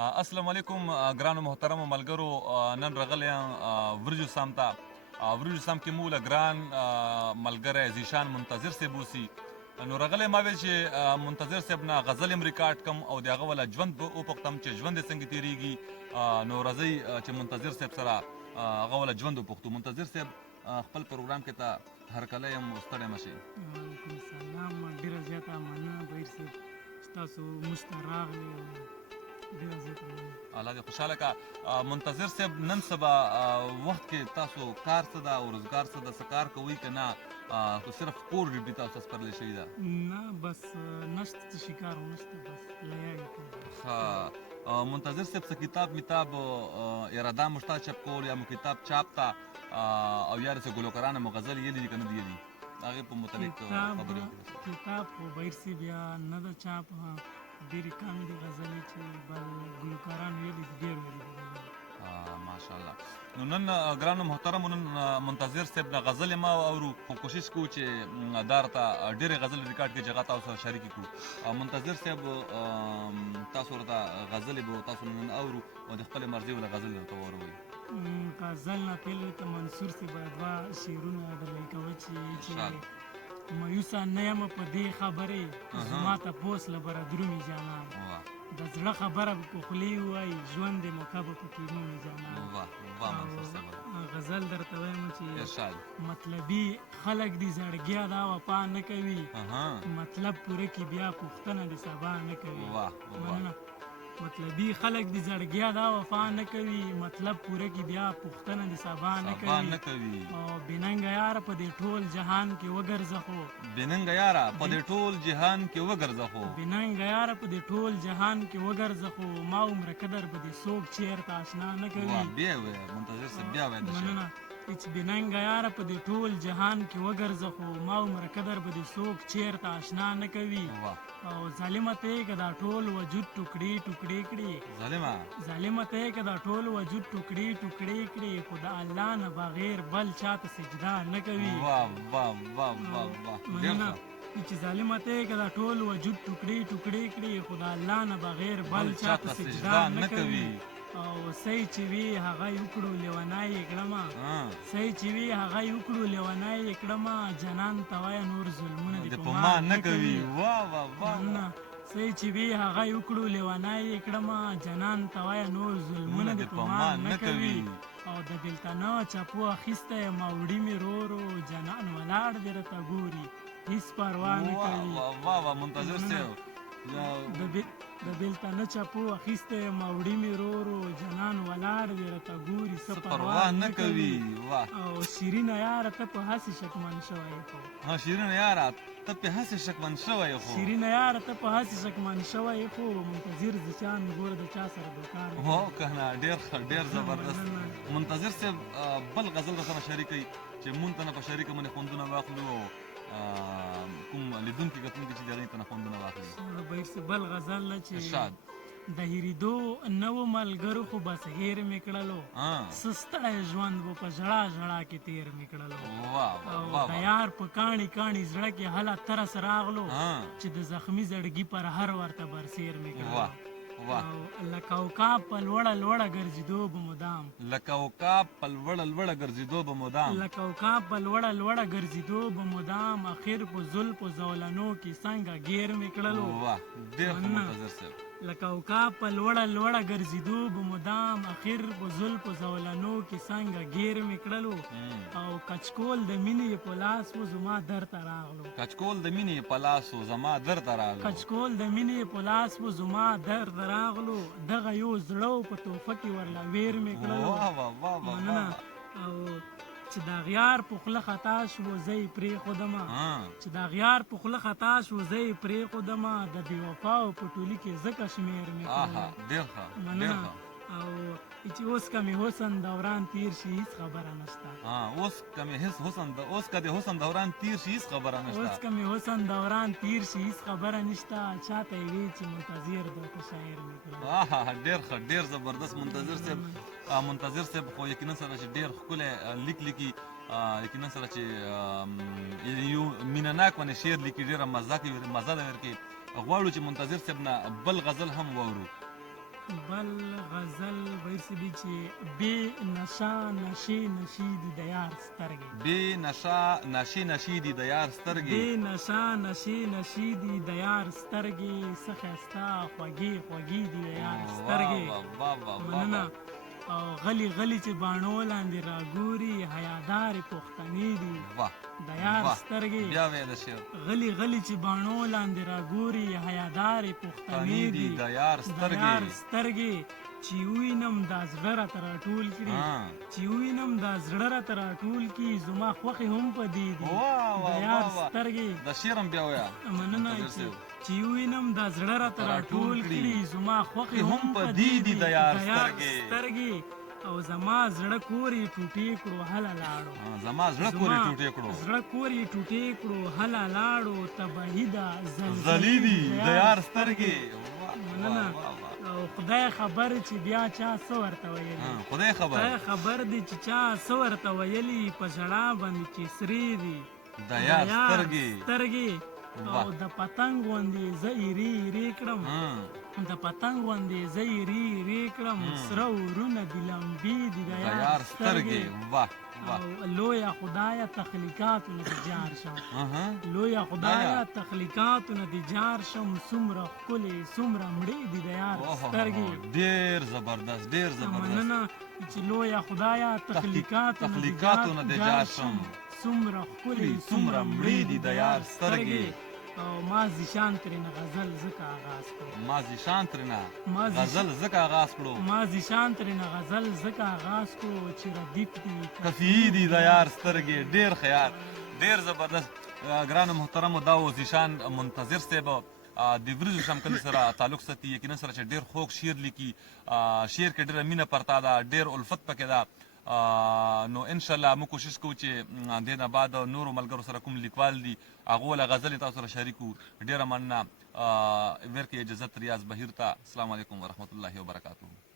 السلام علیکم ګرانو محترمو ملګرو. نن راغلی یم وریجو سام ته. وریجو سام کې مو له ګران ملګری زیشان منتظر صاحب اوسي. نو راغلی ما ویل چې منتظر صاحب نه غزل یم ریکارډ کړم او د هغه والا ژوند به وپوښتم چې ژوند یې څنګه تېرېږي. نو راځئ چې منتظر صاحب سره هغه والا ژوند وپوښتو. منتظر صاحب خپل پروګرام کې ته هرکلی یم، ستړی مه شئ. وعلیکم السلام. ډېره زیاته مننه بهیر صاحب، ستاسو موږ ته راغلې او ډېره زیاته مننه. الله دې خوشحاله کړه. منتظر صاحب نن سبا وخت کې تاسو کار څه ده او روزګار څه ده؟ څه کار کوئ که نه صرف کور ډیوټي تاسو سپارلی شوي ده؟ نه بس نشته څه شي کار ونشته، بس لیاړې کوم. منتظر صاحب څه کتاب میتاب اراده مو شته چاپ کول، یا مو کتاب چاپ ته او یا څه ګلوکارانه مو غزل یلی دي که نه دي یلي؟ هغې په متعلق خبرې وکړئ. کتاب خو بهیر صاحب بیا نه ده چاپ، ډېرې کمې دي غزلې چې بل ګلوکارانو ویلي دي، ډېر ویلي دي غزلې. ماشاءالله. نو نن ګرانو محترمو نن منتظر صاحب نه غزلې ما اورو، خو کوشش کوو چې دا راته ډېرې غزلې ریکارډ کړي چې هغه تاسو سره شریکې کړو. منتظر صاحب تاسو ورته غزلې به تاسو نن اورو او د خپلې مرضي والا غزل درته واوروئ. غزل نه پهلې ته منصور صاحب دوه شعرونه درله کوه چې مایوسه نه یم په دې خبرې زما تپوس له بره درومي جانان، د زړه خبره به په خولې ووایي ژوند دې موقع به پکې مومي جانان. غزل درته وایم چې مطلبي خلک دي زړګیا دا وفا نه کوي، مطلب پوره کړي بیا پوښتنه د سبا نه کوي. مننه. مطلبي خلک دي زړګیا دا وفا نه کوي، مطلب پوره کړي بیا پوښتنه د سبا نه کوي. او بېننګه یاره په دې ټول جهان کې وګرځه خو، بېننګه یاره په دې ټول جهان کې وګرځه خو، بېننګه یاره په دې ټول جهان کې وګرځه خو، ما عمره قدر به دې څوک چېرته اشنا نه کوي. بیا یې وایه منتظر صاحب، بیا وایه. مننه. چې بېننګه یاره په دې ټول جهان کې وګرځه خو، ما عمره قدر به دې څوک چېرته اشنا نه کوي. او ظالمه ته یې که دا ټول وجود ټوکړې ټوکړې کړي، ظالمه ته یې که دا ټول وجود ټوکړې ټوکړې کړي، خو د الله نه بغیر بل چاته سجده نه کوي. مننه. چې ظالمه ته یې که دا ټول وجود ټوکړې ټوکړې کړي، خو د الله نه بغیر بل چاته سجده نه کوي. او صحیح چې وي هغه یې وکړو لیونی یې کړمه، صحیح چې وي هغه یې وکړو لیونی یې کړمه، جنان ته وایه نور ظلمونه دې په ما نه کوي. صحیح چې وي هغه یې وکړو لیونی یې کړمه، جنان ته وایه نور ظلمونه دې په ما نه کوي. او د بېلتانه چپو اخیستی یم اوړي مې رو رو، جنان ولاړ دې راته ګوري هېڅ پروا نه کوي. منتظر صاحب د بېلتانه چپو اخیستی یم اوړي مې رو رو، جنان ولاړ دې راته ګوري څه پروا نه کوي. او شیرینه یاره ته په هسې شکمن شوی خو، شیرینه یاره ته په هسې شکمن شوی خو، شیرینه یاره ته په هسې شکمن شوی خو، منتظر زیشان ګوره د چا سره دوکان. هو که نه، ډېر ښه، ډېر زبردست. منتظر صاحب بل غزل راسره شریکوي چې مونږ ته نه په شریکه باندې خوندونه واخلو، کوم لیدونکي کتونکي چې د هغې ته نه خوندونه واخلي. بهیر صاحب بل غزل ده چې د هېرېدو نوو ملګرو خو بس هېر مې کړلو، څه ستړی ژوند به په ژړا ژړا کې تېر مې کړلو. او د یار په کاڼي کاڼي زړه کې هله ترس راغلو، چې د زخمي زړګي پر هر ورته برسېر مې کړلو. لکه عقاب په لوړه لوړه ګرځېدو به مدام، لکه عقاب په لوړه لوړه ګرځېدو به مدام، لکه عقاب په لوړه لوړه ګرځېدو به مدام، اخر په زلفو زولنو کې څنګه ګیر مې کړلو. ډېر ښه منتظر صاحب. لکه عقاب په لوړه لوړه ګرځېدو به مدام، اخر په زلفو زولنو کې څنګه ګیر مې کړلو. او کچکول د مینې په لاس و زما در ته راغلو، کچکول د مینې په لاس و زما در ته راغلو، کچکول د مینې په لاس و زما در ته راغلو، دغه یو زړه په تحفه کې ورله ویر مې کړلو. مننه. او چې د غیار په خوله خطا شو زه یې پرېښودمه، چې د غیار په خوله خطا شو زه یې پرېښودمه، د بې وفاو په ټولي کې ځکه شمېر مې کړلو. مننه. او چې اوس که مې حسن دوران تیر شي هېڅ خبره نشته، اوس که د حسن دوران تیر شي هېڅ خبره نشته، اوس که مې حسن دوران تیر شي هېڅ خبره نشته، چاته یې وی چې منتظر درته شاعر مې کړلو. ډېر ښه، ډېر زبردست منتظر صاحب. منتظر صاحب خو یقینا سره چې ډېر ښکلی لیک لیکي، یقینا سره چې یو مینه ناک باندې شعر لیکي، ډېره مزه ده ورکې. غواړو چې منتظر صاحب نه بل غزل هم واورو. بل غزل ویرسي چې بې نشه نشې نشې دي د یار سترګې بې نشه نشې نشې دي د یار سترګې بې نشه نشې نشې دي د یار سترګې څه ښایسته خوږې خوږې دي د یار سترګې مننه او غلی غلی چې باڼو لاندې راګوري حیادارې پښتنې دي د یار سترګې غلی غلی چې باڼو لاندې راګوري حیادارې پښتنې دي د یار سترګې چې وینم دا زړه راته راټول کړي چې وینم دا زړه راته راټول کړي زما خوښې هم په دې دي د یار سترګې د شعر هم بیا وایه مننه چې وینم دا زړه راته راټول کړي زما خوښې هم په دې دي د یار سترګې او زما زړه کور یې ټوټې کړو هله لاړو زما زړه کور یې ټوټې کړو زړه کور یې ټوټې کړو هله لاړو تباهي ده زلزلې دي د یار سترګې مننه او خدای خبر چې بیا چا څه ورته ویلي خدای خبر دی چې چا څه ورته ویلي په ژړا باندې چې سرې دي د یار سترګې او د پتنګ غوندې زه ایرې ایرې کړم د پتنګ غوندې زه ایرې ایرې کړم سره ورونه دي لمبې دي د یار سترګې او لویه خدایه تخلیقاتونه دې جار شم لویه خدایه تخلیقاتونه دې جار شم څومره ښکلې څومره مړې دي د یار سترګې ډېر زبردست ډېر زبردست مننه چې لویه خدایه تخلیقاتونه دې جار شم څومره ښکلې څومره مړې دي د یار سترګې او ما زیشان ترېنه غزل ځکه آغاز کړو ما زیشان ترېنه غزل ځکه آغاز کړو ما زیشان ترېنه غزل ځکه آغاز کړو چې ردیف دي کفیې دي د یار سترګې ډېر خیال ډېر زبردست ګرانو محترمو دا و زیشان منتظر صاحب د وریځو شمکل سره تعلق ساتي یقینا سره چې ډېر خوږ شعر لیکي شعر کې ډېره مینه پرتا ده ډېر الفت پکې ده نو انشاءالله موږ کوشش کوو چې دې نه بعد نورو ملګرو سره کوم لیکوال دي هغو له غزلې تاسو سره شریکو ډېره مننه ورکې اجازت ریاض بهیر ته السلام علیکم ورحمت الله وبرکاتو